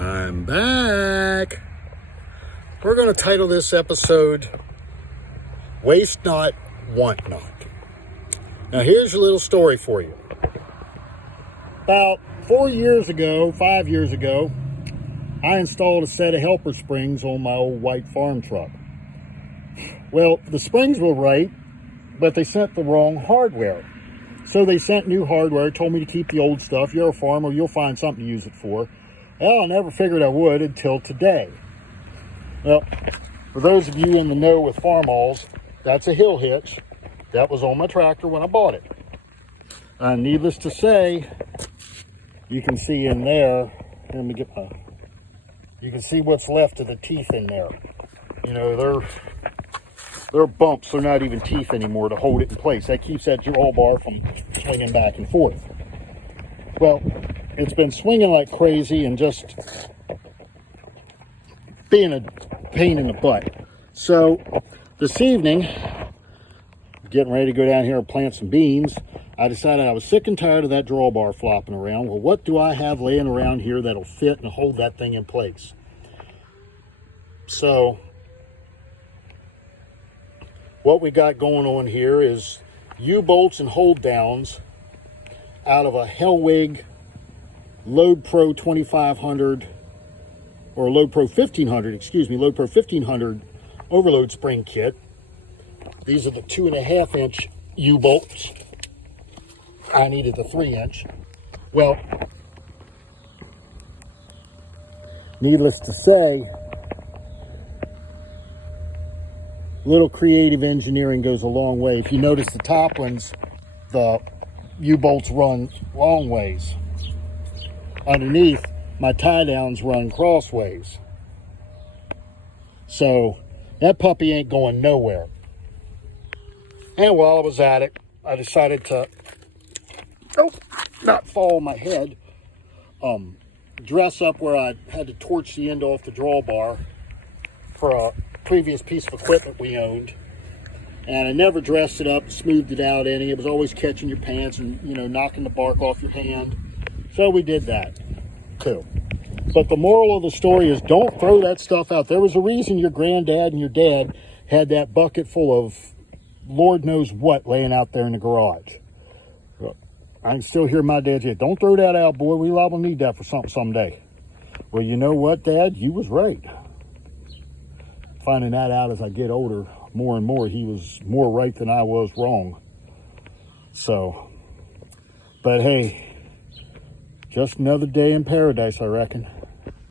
I'm back. We're going to title this episode, Waste Not, Want Not. Now here's a little story for you. About 5 years ago, I installed a set of helper springs on my old white farm truck. Well, the springs were right, but they sent the wrong hardware. So they sent new hardware, told me to keep the old stuff. You're a farmer, you'll find something to use it for. Well, I never figured I would until today. Well, for those of you in the know with farmalls, that's a hill hitch. That was on my tractor when I bought it. Needless to say, you can see in there, you can see what's left of the teeth in there. You know, they're bumps, they're not even teeth anymore to hold it in place. That keeps that drawbar from swinging back and forth. Well, it's been swinging like crazy and just being a pain in the butt. So this evening, getting ready to go down here and plant some beans, I decided I was sick and tired of that drawbar flopping around. Well, what do I have laying around here that'll fit and hold that thing in place? So what we got going on here is U-bolts and hold downs out of a Hellwig Load Pro 2500 or Load Pro 1500, Load Pro 1500 overload spring kit. These are the 2.5 inch U-bolts. I needed the 3 inch. Well, needless to say, little creative engineering goes a long way. If you notice the top ones, the U-bolts run long ways. Underneath, my tie downs run crossways. So that puppy ain't going nowhere. And while I was at it, I decided to, not fall on my head, dress up where I had to torch the end off the drawbar for a previous piece of equipment we owned. And I never dressed it up, smoothed it out any. It was always catching your pants and, knocking the bark off your hand. So we did that too. But the moral of the story is don't throw that stuff out. There was a reason your granddad and your dad had that bucket full of Lord knows what laying out there in the garage. I can still hear my dad say, don't throw that out, boy. We liable to need that for something someday. Well, you know what, Dad? You was right. Finding that out as I get older, more and more, he was more right than I was wrong. So, but hey, just another day in paradise, I reckon.